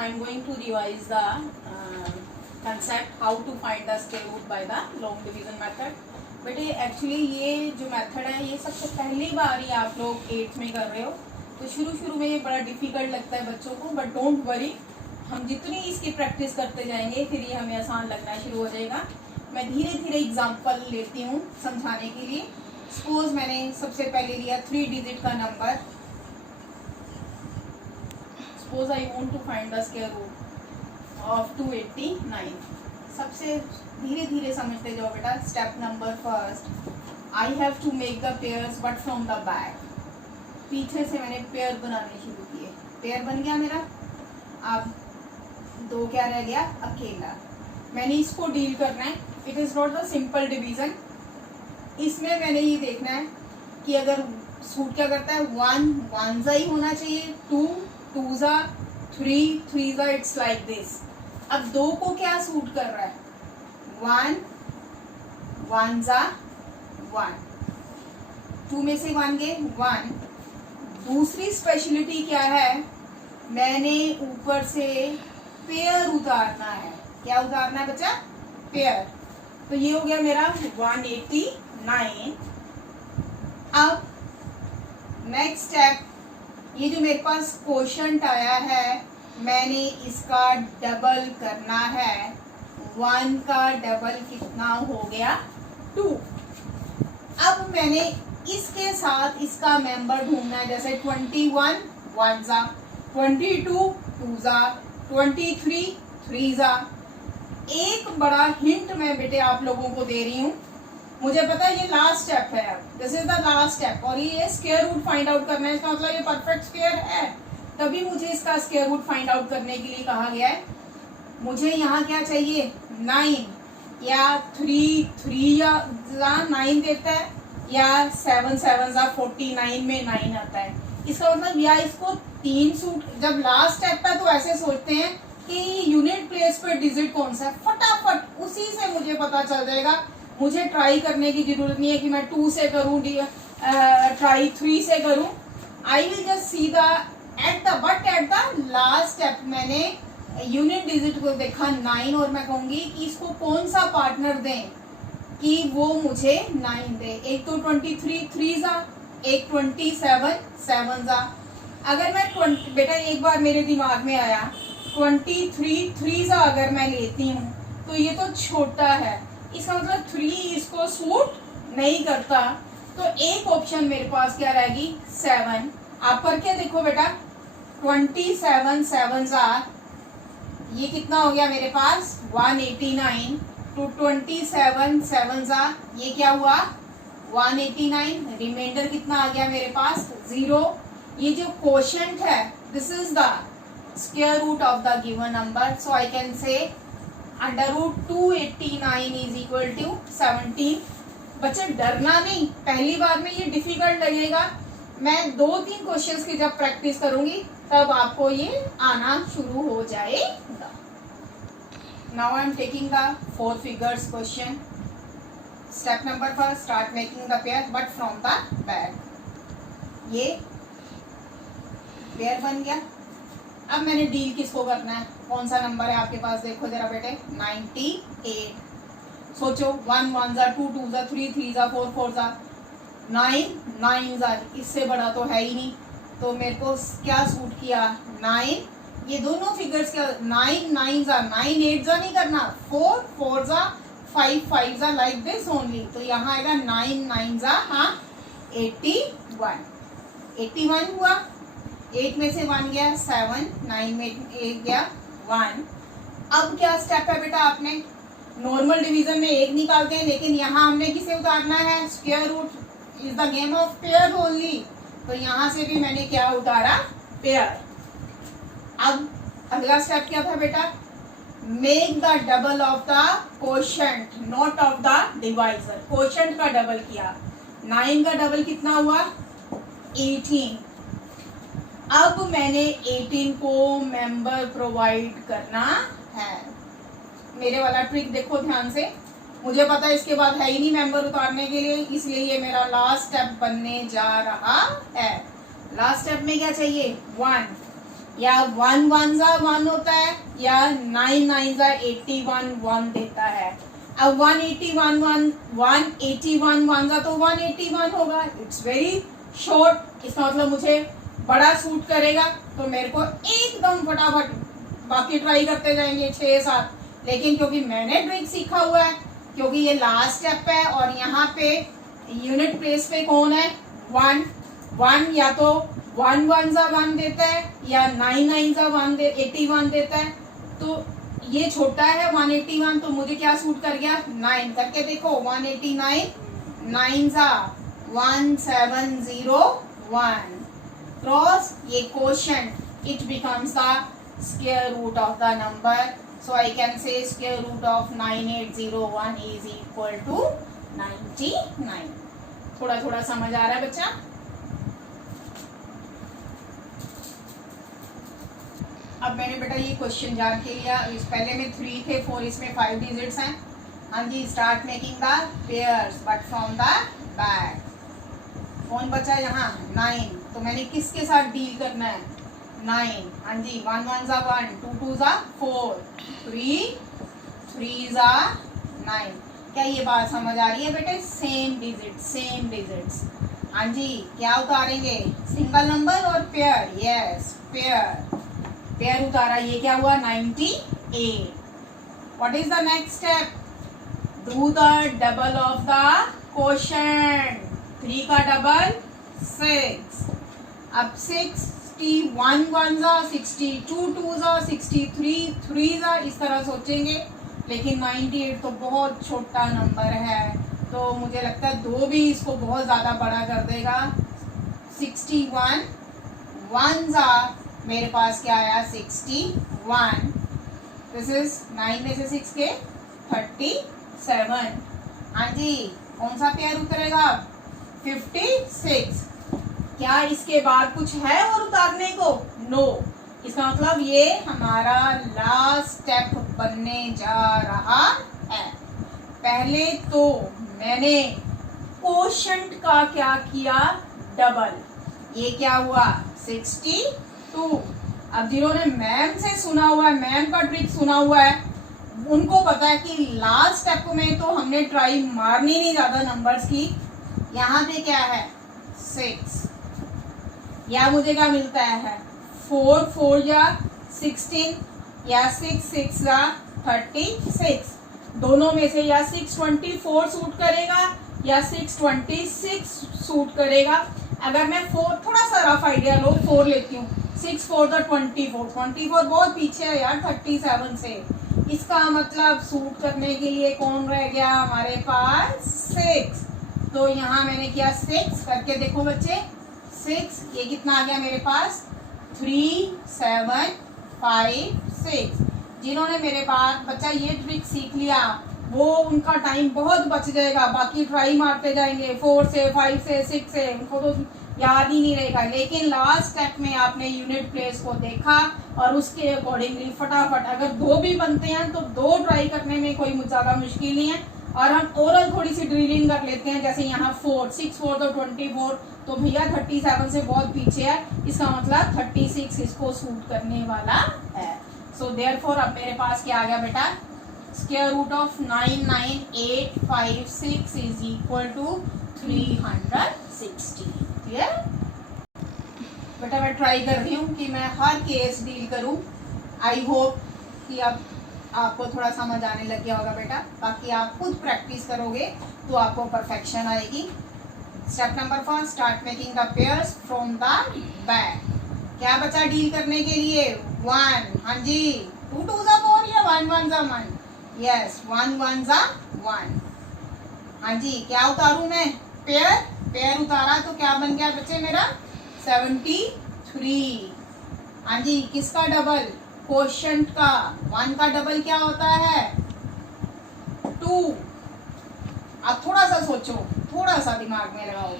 I am going to revise the concept how to find the square root by the long division method. बेटे actually ये जो method है ये सबसे पहली बार ही आप लोग 8th में कर रहे हो, तो शुरू में ये बड़ा डिफिकल्ट लगता है बच्चों को, बट डोंट वरी, हम जितनी इसकी प्रैक्टिस करते जाएंगे फिर ये हमें आसान लगना शुरू हो जाएगा। मैं धीरे धीरे एग्जांपल लेती हूँ समझाने के लिए। सपोज मैंने सबसे पहले लिया 3 डिजिट का number. Suppose I want to find the square root of 289। सबसे धीरे धीरे समझते जाओ बेटा। Step number first, I have to make the pairs but from the back. पीछे से मैंने पेयर बनाने शुरू किए, पेयर बन गया मेरा। अब 2 क्या रह गया, अकेला। मैंने इसको डील करना है। It is not the simple division. इसमें मैंने ये देखना है कि अगर सूट क्या करता है, 1 1 जा ही होना चाहिए, 2 2 जा, 3 3 जा, इट्स लाइक दिस। अब 2 को क्या सूट कर रहा है, 1 1 जा 1, 2 में से 1 गए 1। दूसरी स्पेशलिटी क्या है, मैंने ऊपर से पेयर उतारना है। क्या उतारना है बच्चा, पेयर। तो ये हो गया मेरा 189। अब नेक्स्ट स्टेप, ये जो मेरे पास क्वोशंट आया है मैंने इसका डबल करना है। 1 का डबल कितना हो गया, 2। अब मैंने इसके साथ इसका मेंबर ढूंढना है, जैसे 21 1 जा, 22 2 जा, 23 3 जा। एक बड़ा हिंट मैं बेटे आप लोगों को दे रही हूँ। मुझे पता है ये लास्ट स्टेप है, this is the last step, और ये स्क्वायर रूट फाइंड आउट करना है। इसका मतलब ये परफेक्ट स्क्वायर है, तभी मुझे इसका स्क्वायर रूट फाइंड आउट करने के लिए कहा गया है। मुझे यहाँ क्या चाहिए, 9 या 3 3 या 9 देता है, या 7 7 जा 49 में 9 आता है। इसका मतलब या इसको 3 सूट। जब लास्ट स्टेप है तो ऐसे सोचते हैं कि यूनिट प्लेस पे डिजिट कौन सा है, फटाफट उसी से मुझे पता चल जाएगा। मुझे ट्राई करने की जरूरत नहीं है कि मैं 2 से करूं, ट्राई 3 से करूं। I will just see the at the last step मैंने यूनिट डिजिट को देखा 9, और मैं कहूंगी कि इसको कौन सा पार्टनर दें कि वो मुझे 9 दे। एक तो 23 3 जा, एक 27 7 जा। अगर मैं बेटा एक बार मेरे दिमाग में आया 23 3 जा अगर मैं लेती हूँ तो ये तो छोटा है, इसका मतलब 3 इसको सूट नहीं करता। तो एक ऑप्शन मेरे पास क्या रहेगी, 7। आप करके देखो बेटा, 27 7 जा, ये कितना हो गया मेरे पास 189। तो 27 7 जा, ये क्या हुआ 189। रिमाइंडर कितना आ गया मेरे पास, 0। ये जो क्वोशंट है, this is the square root of the given number. So I can say under root 289 is equal to 17। बच्चे डरना नहीं, पहली बार में ये डिफिकल्ट लगेगा। मैं 2-3 क्वेश्चंस की जब प्रैक्टिस करूंगी तब आपको ये आना शुरू हो जाएगा। Now I am taking the 4 figures question. Step number first, start making the pair but from the back. ये पेयर बन गया। अब मैंने डील किसको करना है, कौन सा नंबर है आपके पास, देखो जरा बेटे, 98। सोचो 1 1 जा, 2 2 जा, 3 3 जा, 4 4 जा, 9 9 जा, इससे बड़ा तो है ही नहीं। तो मेरे को क्या सूट किया, 9। ये दोनों फिगर्स क्या, 9 9 जा, 9 8 जा नहीं करना, 4 4 जा, 5 5 जा, लाइक दिस ओनली। तो यहाँ आएगा 9 9 जा, हाँ 81 81 हुआ। 8 में से 1 गया 7, 9 में 1 गया 1। अब क्या स्टेप है बेटा, आपने नॉर्मल डिवीजन में 1 निकालते हैं, लेकिन यहाँ हमने किसे उतारना है, square root is the game of pair only. तो यहाँ से भी मैंने क्या उतारा, पेयर। अब अगला स्टेप क्या था बेटा, make the double of the quotient not of the divisor. Quotient का डबल किया, 9 का डबल कितना हुआ, 18। अब मैंने 18 को मेंबर प्रोवाइड करना है। मेरे वाला ट्रिक देखो ध्यान से, मुझे पता है इसके बाद है ही नहीं मेंबर उतारने के लिए, इसलिए ये मेरा लास्ट स्टेप बनने जा रहा है। लास्ट स्टेप में क्या चाहिए, 1। या 1 1 जा 1 होता है, या 9 9 जा 81 1 देता है। अब 181 1 जा तो 181 होगा। इट्स वेरी शॉर्ट, इसका मतलब मुझे बड़ा सूट करेगा, तो मेरे को एकदम फटाफट बाकी ट्राई करते जाएंगे 6 7। लेकिन क्योंकि मैंने ट्रिक सीखा हुआ है, क्योंकि ये लास्ट स्टेप है और यहाँ पे यूनिट प्लेस पे कौन है 1 1, या तो 1 1 जा 1 देता है या 9 9 जा 81 देता है। तो ये छोटा है 181, तो मुझे क्या सूट कर गया 9 करके देखो 189 9 जा 1701 क्रॉस ये quotient, it becomes the square root of the number. So I can say square root of 9801 is equal to 99। थोड़ा थोड़ा समझ आ रहा है बच्चा? अब मैंने बेटा ये क्वेश्चन जान के लिया, इस पहले में 3 थे 4, इसमें 5 डिजिट्स हैं। हाँ जी, start making the pairs but from the back. कौन बचा यहाँ 9, तो मैंने किसके साथ डील करना है 9। हाँ जी, 1 1 जा 1, 2 2 जा 4, 3 3 जा 9। क्या ये बात समझ आ रही है बेटे? Same digits. हाँ जी, क्या उतारेंगे सिंगल नंबर और पेयर। यस, पेयर उतारा, ये क्या हुआ 98। What is the next step? Do the double of the quotient. 3 का डबल 6। अब 61 1 जा 62 2 जा 63 3 जा, इस तरह सोचेंगे। लेकिन 98 तो बहुत छोटा नंबर है, तो मुझे लगता है 2 भी इसको बहुत ज़्यादा बड़ा कर देगा। 61 1 जा मेरे पास क्या आया 61। दिस इज 9 में से 6 के 37। हाँ जी, कौन सा पेयर उतरेगा 56। क्या इसके बाद कुछ है और उतारने को? नो। इसका मतलब ये हमारा लास्ट स्टेप बनने जा रहा है। पहले तो मैंने क्वोशंट का क्या किया डबल, ये क्या हुआ 62। अब जिन्होंने मैम से सुना हुआ है, मैम का ट्रिक सुना हुआ है, उनको पता है कि लास्ट स्टेप में तो हमने ट्राई मारनी नहीं ज्यादा नंबर्स की। यहाँ पे क्या है 6, या मुझे क्या मिलता है 4 4 या 16, या 6 6 या 36। दोनों में से या 624 सूट करेगा या 626 सूट करेगा। अगर मैं 4 थोड़ा सा रफ आइडिया लो 4 लेती हूँ, 6 4 तो 24 बहुत पीछे है यार 37 से। इसका मतलब सूट करने के लिए कौन रह गया हमारे पास 6। तो यहाँ मैंने किया 6 करके देखो बच्चे 6, ये कितना आ गया मेरे पास 3 7 5 6। जिन्होंने मेरे पास बच्चा ये ट्रिक सीख लिया वो उनका टाइम बहुत बच जाएगा, बाकी ट्राई मारते जाएंगे 4 से 5 से 6 से, उनको तो याद ही नहीं रहेगा। लेकिन लास्ट स्टेप में आपने यूनिट प्लेस को देखा और उसके अकॉर्डिंगली फटाफट अगर 2 भी बनते हैं तो 2 ट्राई करने में कोई ज़्यादा मुश्किल नहीं है। और हम ओरल थोड़ी सी ड्रिलिंग कर लेते हैं, जैसे यहाँ 4 6 4 तो 24, तो भैया 37 से बहुत पीछे है, इसका मतलब 36 इसको सूट करने वाला है। सो देयरफॉर अब मेरे पास क्या आ गया बेटा square root of 99856 is equal to 360। Clear बेटा? मैं ट्राई कर रही हूँ कि मैं हर केस डील करूँ। आई होप कि अब आपको थोड़ा समझ आने लग गया होगा बेटा। बाकी आप खुद प्रैक्टिस करोगे तो आपको परफेक्शन आएगी। Step number 1, start making the pairs from the back. क्या बचा डील करने के लिए 1। हाँ जी, 2 2 जा 4 या 1 1 जा 1। यस, 1 1 जा 1। हाँ जी, क्या उतारू मैं पेयर उतारा तो क्या बन गया बच्चे मेरा 73। हाँ जी, किसका डबल क्वोशंट का। 1 का डबल क्या होता है 2। अब थोड़ा सा सोचो, थोड़ा सा दिमाग में लगाओ।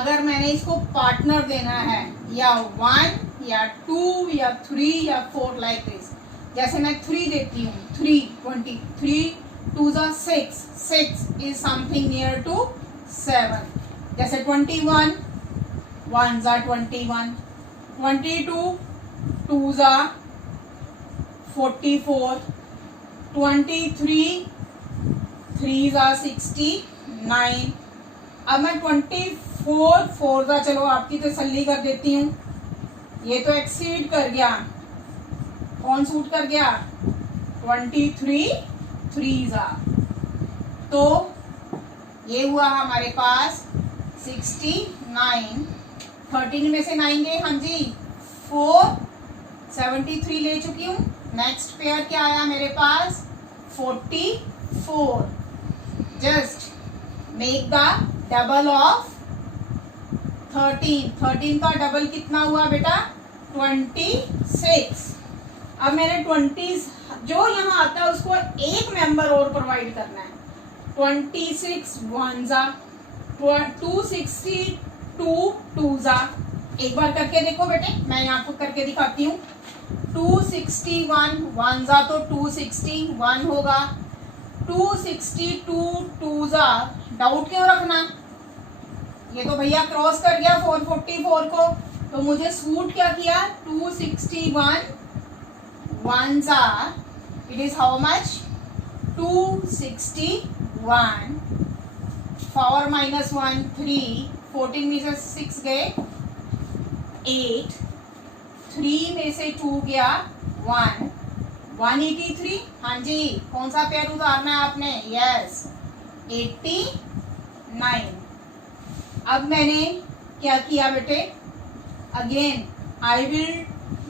अगर मैंने इसको पार्टनर देना है या 1 या 2 या 3 या 4 लाइक दिस, जैसे मैं 3 देती हूँ 3 23 2 जा 6 इज समथिंग नियर टू 7। जैसे 21 1 जा 21 22 2 जा 44, 23 3 जा 69। अब मैं 24 4 जा, चलो आपकी तसल्ली कर देती हूँ, ये तो एक्सीड कर गया, कौन सूट कर गया, 23 3 जा, तो ये हुआ हमारे पास 69। 13 में से 9 गए, हाँ जी 4, 73 ले चुकी हूँ। नेक्स्ट पेयर क्या आया मेरे पास, 44। Just make the double of 13। 13 का डबल कितना हुआ बेटा, 26। अब मैंने 20 जो यहाँ आता है उसको एक मेंबर और प्रोवाइड करना है। 26 1 जा, 262 2 जा। एक बार करके देखो बेटे, मैं यहाँ को करके दिखाती हूँ। 261 1 जा तो 261 होगा, 262 2 जा, डाउट क्यों रखना, ये तो भैया क्रॉस कर गया 444 को, तो मुझे सूट क्या किया, 261 1 जा, it is how much, 261, 4 minus 1 3, 14 में से 6 गए 8, 3 में से 2 गया 1, 183। हाँ जी, कौन सा पेयर उतारना है आपने, यस 89। अब मैंने क्या किया बेटे, again I will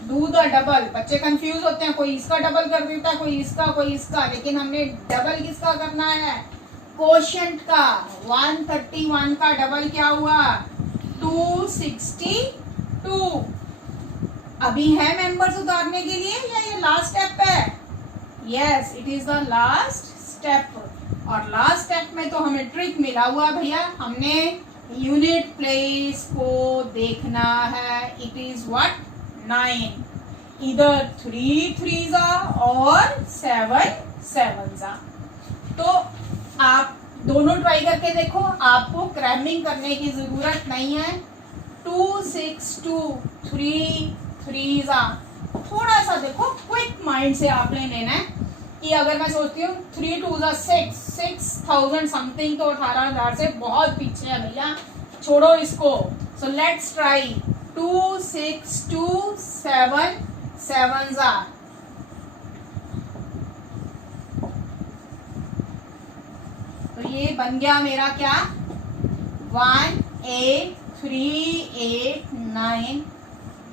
do the double. बच्चे कंफ्यूज होते हैं, कोई इसका डबल कर देता है, कोई इसका, लेकिन हमने डबल किसका करना है, कोशेंट का। 131 का डबल क्या हुआ, 262। अभी है मेंबर्स उतारने के लिए या ये लास्ट स्टेप है, yes it is the last step. और लास्ट स्टेप में तो हमें ट्रिक मिला हुआ भैया, हमने यूनिट प्लेस को देखना है। इट इज व्हाट, 9, इधर 3 3 जा और 7 7 जा। तो आप दोनों ट्राई करके देखो, आपको क्रैमिंग करने की जरूरत नहीं है। 262 3 3 जा, थोड़ा सा देखो क्विक माइंड से आपने लेना है कि अगर मैं सोचती हूँ 3 2 जा 6,000 समथिंग, तो 18,000 से बहुत पीछे है भैया, छोड़ो इसको। सो लेट्स ट्राई 262 7 7 जा, तो ये बन गया मेरा क्या, 18389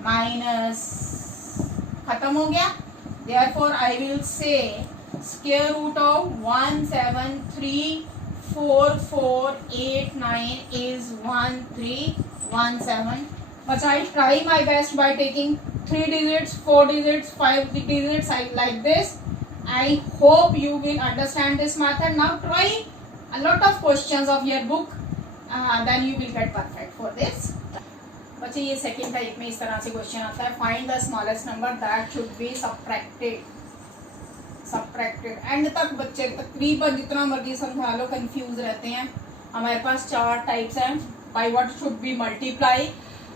माइनस, खत्म हो गया। Therefore I will say square root of 1734489 is 1317. But I try my best by taking 3 digits, 4 digits, 5 digits like this. I hope you will understand this method. Now try a lot of questions of your book, then you will get perfect for this. बच्चे ये second type में इस तरह से question आता है, find the smallest number that should be subtracted. And तक बच्चे तकरीबन जितना मर्जी समझा लो कंफ्यूज रहते हैं। हमारे पास 4 टाइप्स हैं, by what should be multiply,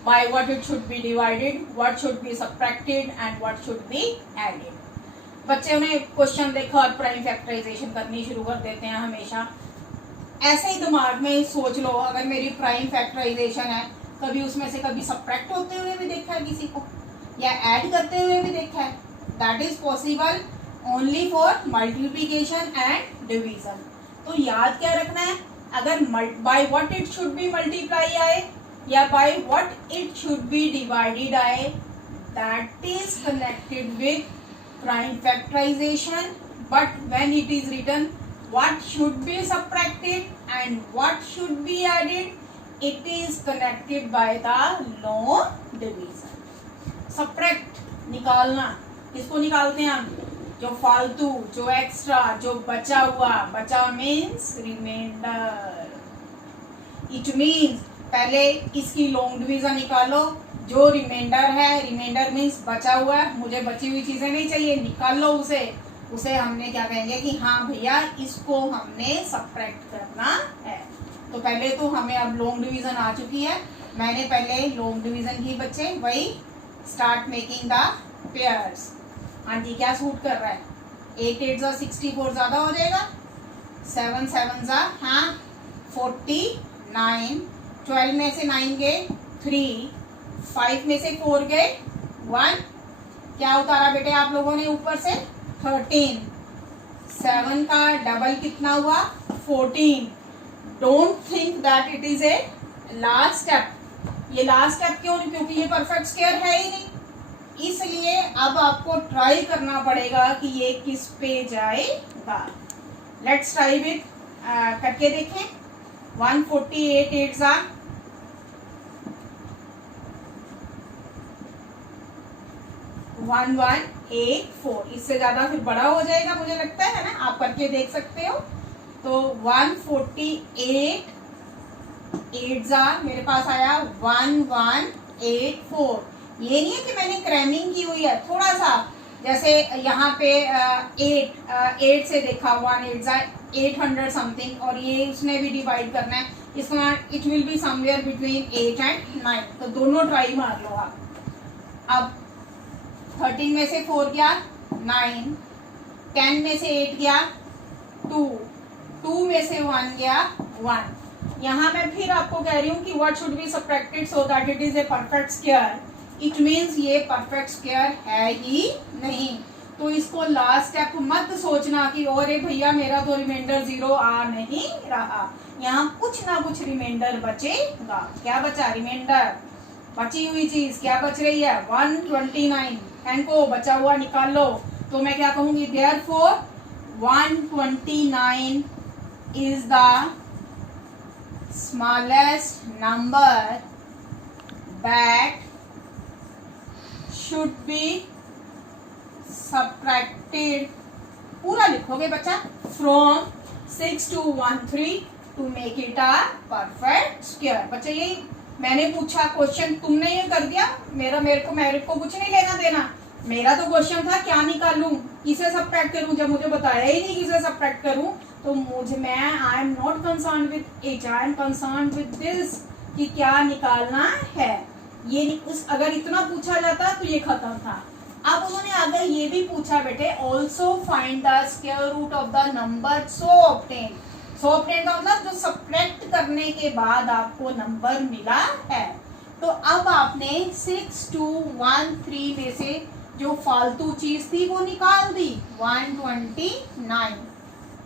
by what it should be divided, what should be subtracted and what should be added. बच्चे उन्हें क्वेश्चन देखा और प्राइम फैक्टराइजेशन करनी शुरू कर देते हैं हमेशा। ऐसे ही दिमाग में सोच लो, अगर मेरी प्राइम फैक्टराइजेशन है, कभी उसमें से कभी सब्ट्रैक्ट होते हुए भी देखा है किसी को, या ऐड करते हुए भी देखा है। That is possible only for multiplication and division. तो याद क्या रखना है, अगर by what it should be multiply आए या by what it should be divided आए, that is connected with prime factorization. But when it is written what should be subtracted and what should be added, it is connected by the law division. Subtract निकालना, किसको निकालते हैं हम, जो फालतू, जो extra, जो बचा हुआ, बचा मीन्स रिमाइंडर। इट मीन्स पहले इसकी लॉन्ग डिवीजन निकालो, जो रिमाइंडर है, रिमाइंडर मीन्स बचा हुआ है, मुझे बची हुई चीजें नहीं चाहिए, निकाल लो उसे हमने क्या कहेंगे कि हाँ भैया इसको हमने सब्ट्रैक्ट करना है। तो पहले तो हमें अब लॉन्ग डिवीजन आ चुकी है, मैंने पहले लॉन्ग डिवीजन की बच्चे, वही स्टार्ट मेकिंग द पेयर्स। हाँ जी, क्या सूट कर रहा है? 8 8 जा 64 ज्यादा हो जाएगा, 7 7 जा हाँ 49, 12 में से 9 गए 3, 5 में से 4 गए 1, क्या उतारा बेटे आप लोगों ने ऊपर से? 13। 7 का डबल कितना हुआ? 14। Don't think that it is a last step. ये लास्ट स्टेप क्यों नहीं? क्योंकि ये परफेक्ट स्क्वायर है ही नहीं, इसलिए अब आपको ट्राई करना पड़ेगा कि ये किस पे जाएगा। लेट्स ट्राई विथ करके देखें। 148 8 जा 1184, इससे ज्यादा फिर बड़ा हो जाएगा मुझे लगता है ना, आप करके देख सकते हो। तो 148 8 जा मेरे पास आया 1184। ये नहीं है कि मैंने क्रैमिंग की हुई है, थोड़ा सा जैसे यहाँ पे 8 से देखा 1 8 जा 800 समथिंग, और ये उसने भी डिवाइड करना है, इसका it will be somewhere between 8 and 9। तो दोनों ट्राई मार लो आप। अब 13 में से 4 गया 9, 10 में से 8 गया 2, 2 में से 1 गया 1। यहाँ मैं फिर आपको कह रही हूँ कि what should B subtracted so that it is a perfect square. It means ये परफेक्ट स्क्वायर है ही नहीं, तो इसको लास्ट स्टेप मत सोचना कि अरे भैया मेरा तो रिमाइंडर 0 आ नहीं रहा। यहाँ कुछ ना कुछ रिमाइंडर बचेगा। क्या बचा? रिमाइंडर, बची हुई चीज क्या बच रही है? 129। इनको बचा हुआ निकाल लो। तो मैं क्या कहूंगी? Therefore 129 is the smallest number that should be subtracted, पूरा लिखोगे बच्चा, from 6213 to make it a perfect square। बच्चा यही मैंने पूछा क्वेश्चन, तुमने ये कर दिया, मेरे को कुछ नहीं लेना देना। मेरा तो क्वेश्चन था क्या निकालूं, किसे सबट्रैक्ट करूं, जब मुझे बताया ही नहीं किसे सबट्रैक्ट करूं, तो I am not concern with H, I am concern with this कि क्या निकालना है। ये अगर इतना पूछा जाता तो ये खत्म था। अब उन्होंने अगर ये भी पूछा बेटे also find the square root of the number so obtain. So obtain का मतलब जो सब्ट्रैक्ट करने के बाद आपको नंबर मिला है। तो अब आपने 6213 में से जो फालतू चीज थी वो निकाल दी, 129।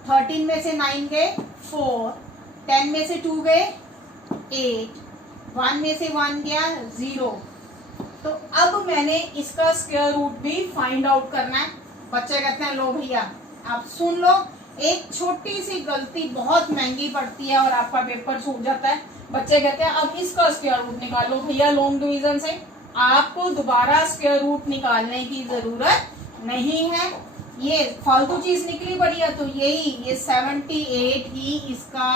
13 में से 9 गए 4, 10 में से 2 गए 8, 1 में से 1 गया 0। तो अब मैंने इसका स्क्वायर रूट भी फाइंड आउट करना है। बच्चे कहते हैं लो भैया आप सुन लो, एक छोटी सी गलती बहुत महंगी पड़ती है और आपका पेपर छूट जाता है। बच्चे कहते हैं अब इसका स्क्वायर रूट निकालो। भैया लॉन्ग डिवीजन से आपको दोबारा स्क्वायर रूट निकालने की जरूरत नहीं है, ये फालतू चीज निकली पड़ी है, तो ये 78 ही इसका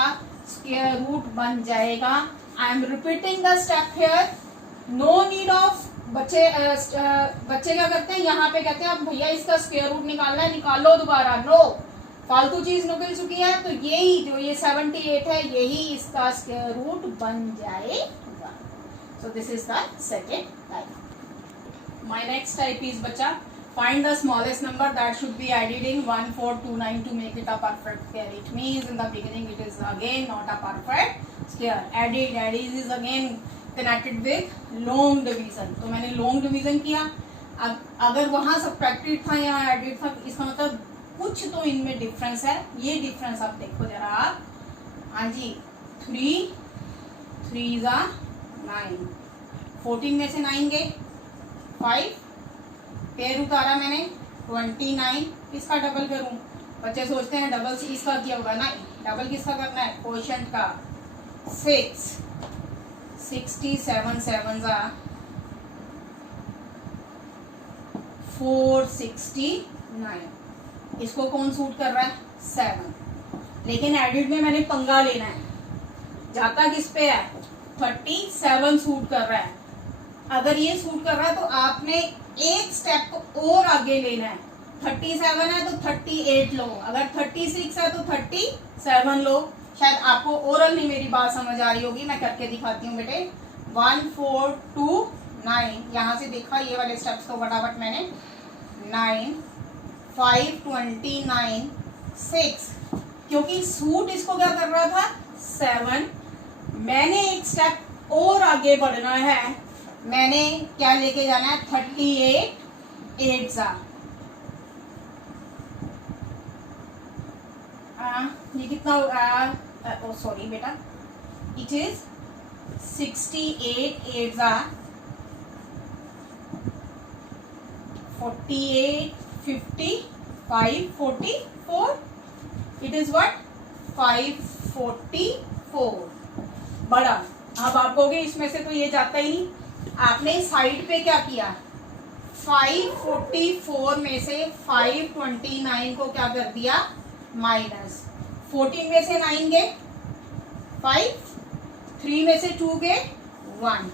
स्क्वायर रूट बन जाएगा। I am repeating the step here, no need of बच्चे क्या करते हैं यहाँ पे कहते हैं अब भैया इसका स्क्वायर रूट निकालना है, निकालो दोबारा। नो, फालतू चीज निकल चुकी है, तो यही जो ये 78 है यही इसका स्क्वायर रूट बन जाएगा। So this is the second type. My next type is बच्चा find the smallest number that should be added in 1429 to make it a perfect square. It means in the beginning it is again not a perfect square. Added is again connected with long division. तो मैंने long division किया, अगर वहां subtracted था यहाँ added था, इसका मतलब कुछ तो इनमें डिफरेंस है। ये डिफरेंस आप देखो जरा आप। हाँ जी, 3 3 9, 14 में से 9 गए 5, पेड़ उतारा मैंने 29, किसका डबल करूं? बच्चे सोचते हैं डबल से इसका किया होगा ना, डबल किसका करना है? क्वोशिएंट का। 6 67 7 469, इसको कौन सूट कर रहा है? 7। लेकिन एडिट में मैंने पंगा लेना है, जाता किस पे है? 37 सूट कर रहा है। अगर ये सूट कर रहा है तो आपने एक स्टेप और आगे लेना है। 37 है तो 38 लो, अगर 36 है तो 37 लो। शायद आपको ओरल नहीं मेरी बात समझ आ रही होगी, मैं करके दिखाती हूँ बेटे। 1 4 2 9, यहाँ से देखा ये वाले स्टेप्स तो फटाफट मैंने 9, 5, 29, 6, क्योंकि सूट इसको क्या कर रहा था 7, मैंने एक स्टेप और आगे बढ़ना है, मैंने क्या लेके जाना है 38, 8 जा, ये कितना होगा, सॉरी बेटा, इट इज 68, 8 जा 48, 50, 5, 44, it is what 544 बड़ा। अब आप कहोगे इसमें से तो ये जाता ही नहीं, आपने साइड पे क्या किया 544 में से 529 को क्या कर दिया माइनस, 14 में से 9 गए 5, 3 में से 2 गए 1,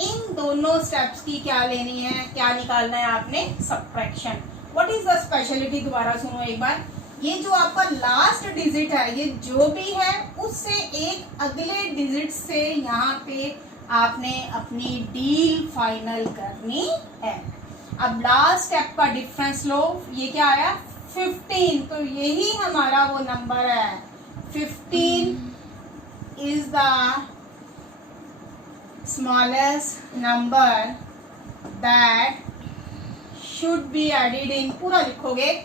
इन दोनों स्टेप्स की क्या लेनी है, क्या निकालना है आपने subtraction. What is the speciality, दोबारा सुनो एक बार, ये जो आपका लास्ट डिजिट है ये जो भी है उससे एक अगले डिजिट से यहाँ पे आपने अपनी डील फाइनल करनी है। अब लास्ट स्टेप का डिफरेंस लो, ये क्या आया 15, तो यही हमारा वो नंबर है 15 is the smallest number that should be added in, पूरा लिखोगे,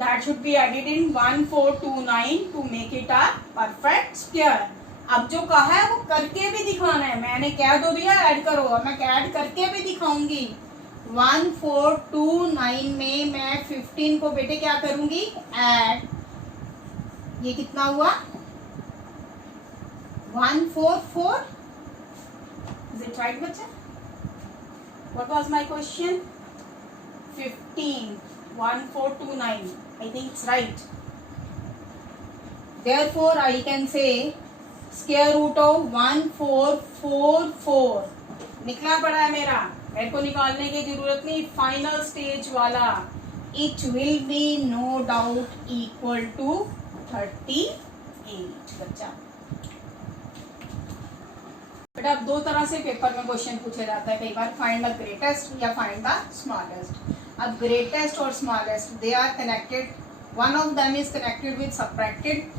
that should be added in 1429 to make it a perfect square। अब जो कहा है वो करके भी दिखाना है, मैंने क्या दो दिया ऐड करो, अब मैं ऐड करके भी दिखाऊंगी। 1429 में मैं 15 को बेटे क्या करूंगी ऐड, ये कितना हुआ 144, is it right बच्चा? What was my question? 15, 1429, I think it's right. Therefore I can say square root of 1444 निकला पड़ा है मेरा, मेरे को निकालने की जरूरत नहीं, फाइनल स्टेज वाला, it will be no doubt equal to 38 बच्चा। बेटा अब दो तरह से पेपर में क्वेश्चन पूछा जाता है कई बार, फाइंड द ग्रेटेस्ट या फाइंड द स्मॉलेस्ट। अब ग्रेटेस्ट और smallest they are connected, one of them is connected with subtracted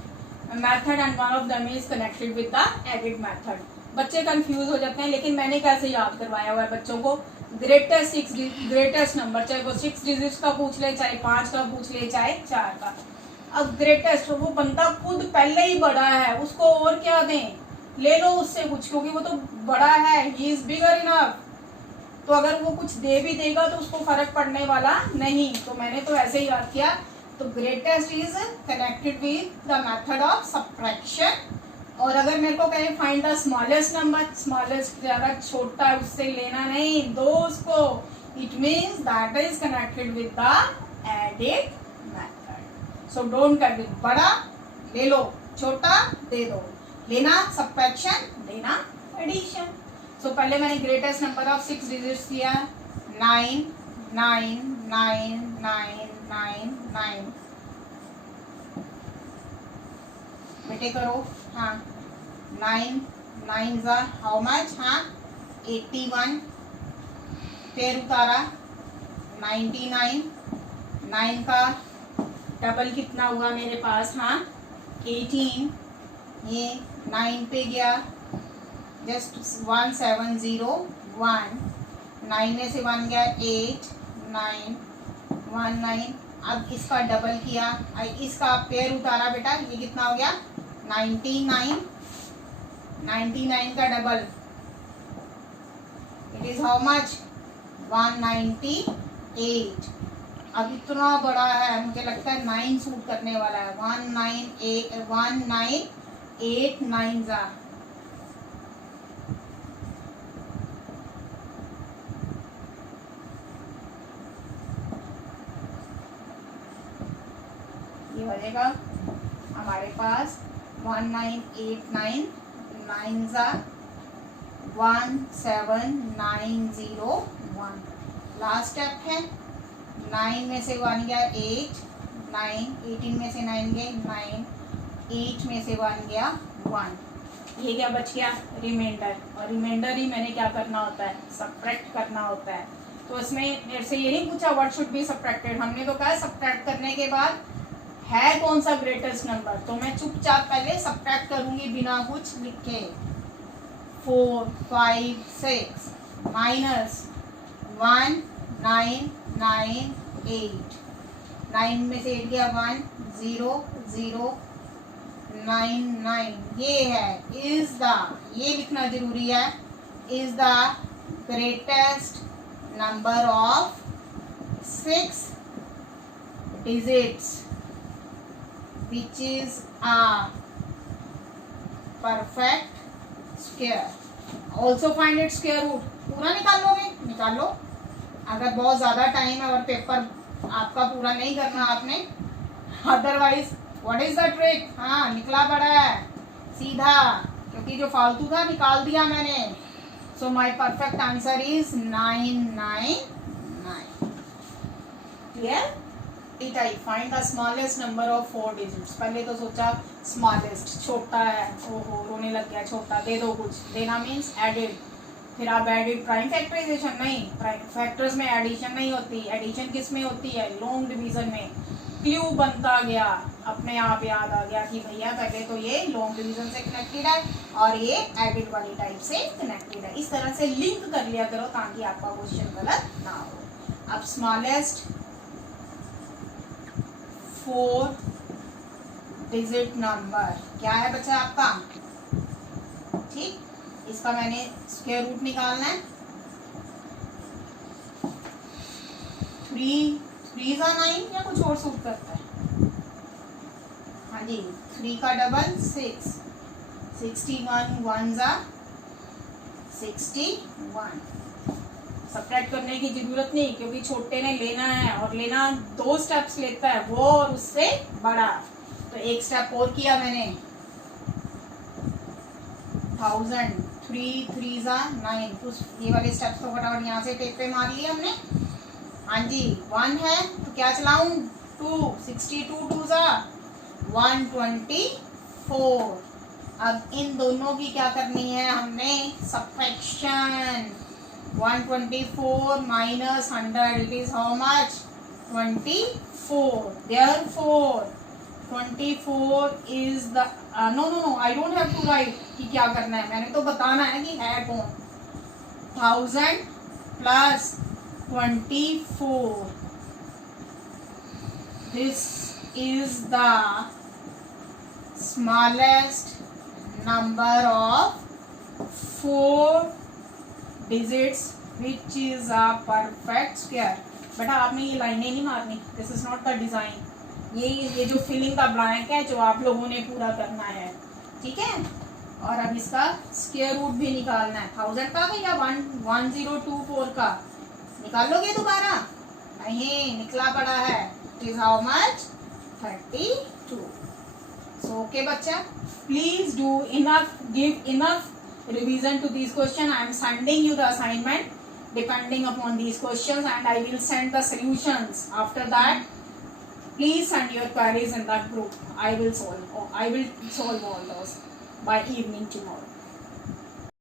method and one of them is connected with the added method. बच्चे कंफ्यूज हो जाते हैं, लेकिन मैंने कैसे याद करवाया हुआ है बच्चों को, ग्रेटेस्ट नंबर, चाहे वो 6 डिजिट्स का पूछ ले, चाहे 5 का पूछ ले, चाहे 4 का। अब ग्रेटेस्ट वो बंदा खुद पहले ही बड़ा है, उसको और क्या दें, ले लो उससे कुछ, क्योंकि वो तो बड़ा है, ही इज बिगर इनफ, तो अगर वो कुछ दे भी देगा तो उसको फर्क पड़ने वाला नहीं, तो मैंने तो ऐसे ही याद किया। तो greatest is connected with the method of subtraction. और अगर मेरे को कहे find the smallest number, smallest ज्यादा छोटा है उससे लेना नहीं, दो उसको, it means that is connected with the added method. So don't कर इट, बड़ा ले लो, छोटा दे दो, लेना सब्ट्रैक्शन, देना एडिशन। सो पहले मैंने ग्रेटेस्ट नंबर ऑफ 6 डिजिट्स दिया 9 9 9 9 9 9, बेटे करो, हाँ 9 9 जा हाउ मच, हाँ 81, फिर उतारा 99, 9 का डबल कितना हुआ मेरे पास, हाँ 18, ये 9 पे गया जस्ट 1701, 9 में से 1 गया 8 9 1 9, अब इसका डबल किया, इसका पेयर उतारा बेटा, ये कितना हो गया 99, 99 का double it is how much 198। अब इतना बड़ा है, मुझे लगता है 9 सूट करने वाला है, 1989 जा, ये हो जाएगा हमारे पास 1989 9 जा 17901। लास्ट स्टेप है, 9 में से 1 गया 8 9, 18 में से 9 गए 9, 8 में से 1 गया 1, ये क्या बच गया, रिमाइंडर, और रिमाइंडर ही मैंने क्या करना होता है, सब्ट्रैक्ट करना होता है। तो इसमें मेरे से ये नहीं पूछा व्हाट शुड बी सब्ट्रैक्टेड, हमने तो कहा सब्ट्रैक्ट करने के बाद है कौन सा ग्रेटेस्ट नंबर, तो मैं चुपचाप पहले सब्ट्रैक्ट करूंगी बिना कुछ लिखे। 4 5 6 माइनस 1 9 9 8, 9 में से 8 गया 1 0 0 9 9, ये है इज द, ये लिखना जरूरी है, is the greatest number of 6 digits which is a perfect square. Also find its square root. पूरा निकाल लोगे, निकाल लो, अगर बहुत ज़्यादा टाइम है और पेपर आपका पूरा नहीं करना आपने, otherwise what is the trick, हाँ निकला पड़ा है सीधा, क्योंकि जो फालतू था निकाल दिया मैंने। So my perfect answer is 999। Clear? I find the smallest number of 4 digits. पहले तो सोचा स्मॉलेस्ट, छोटा है, ओहो रोने लग गया, छोटा दे दो कुछ, देना मीन्स एडिड, फिर आप एडिड प्राइम फैक्टराइजेशन, नहीं प्राइम फैक्टर्स में एडिशन नहीं होती, एडिशन किस में होती है, लॉन्ग डिवीजन में। क्लू बनता गया, अपने आप याद आ गया कि भैया पहले तो ये लॉन्ग डिवीजन से कनेक्टेड है और ये एडिड वाली टाइप से कनेक्टेड है। इस तरह से लिंक कर लिया करो ताकि आपका क्वेश्चन गलत ना हो। अब स्मॉलेस्ट 4 डिजिट नंबर क्या है बच्चा आपका, ठीक, इसका मैंने स्क्वायर रूट निकालना है। 3 जा 9 या कुछ और सूट करता है, हाँ जी 3 का डबल 6, 61 1 जा 61। सब्ट्रैक्ट करने की जरूरत नहीं क्योंकि छोटे ने लेना है और लेना 2 स्टेप्स लेता है, वो और उससे बड़ा, तो एक स्टेप और किया मैंने। 1000 3 3 जा 9, कुछ ये वाले स्टेप्स तो फटाफट यहाँ से टेप पे मार लिए हमने, हाँ जी 1 है तो क्या चलाऊं 2, 62 2 जा 124। अब इन दोनों की क्या करनी है हमने, subtraction. 124 minus 100, it is how much, 24. Therefore 24 is the no I don't have to write कि क्या करना है, मैंने तो बताना है कि है कौन। 1000 plus 24, this is the smallest number of 4 digits which is a perfect square। बेटा आपने ये लाइनें नहीं मारनी, this is not the design, ये जो फिलिंग का ब्लैंक है जो आप लोगों ने पूरा करना है, ठीक है। और अब इसका स्क्वायर रूट भी निकालना है, 1000 का या 1024 का, निकाल लोगे दोबारा, नहीं निकला पड़ा है, it is how much 32। So okay बच्चा, please do enough, give enough revision to these questions. I am sending you the assignment depending upon these questions and I will send the solutions. After that please send your queries in that group. I will solve all those by evening tomorrow.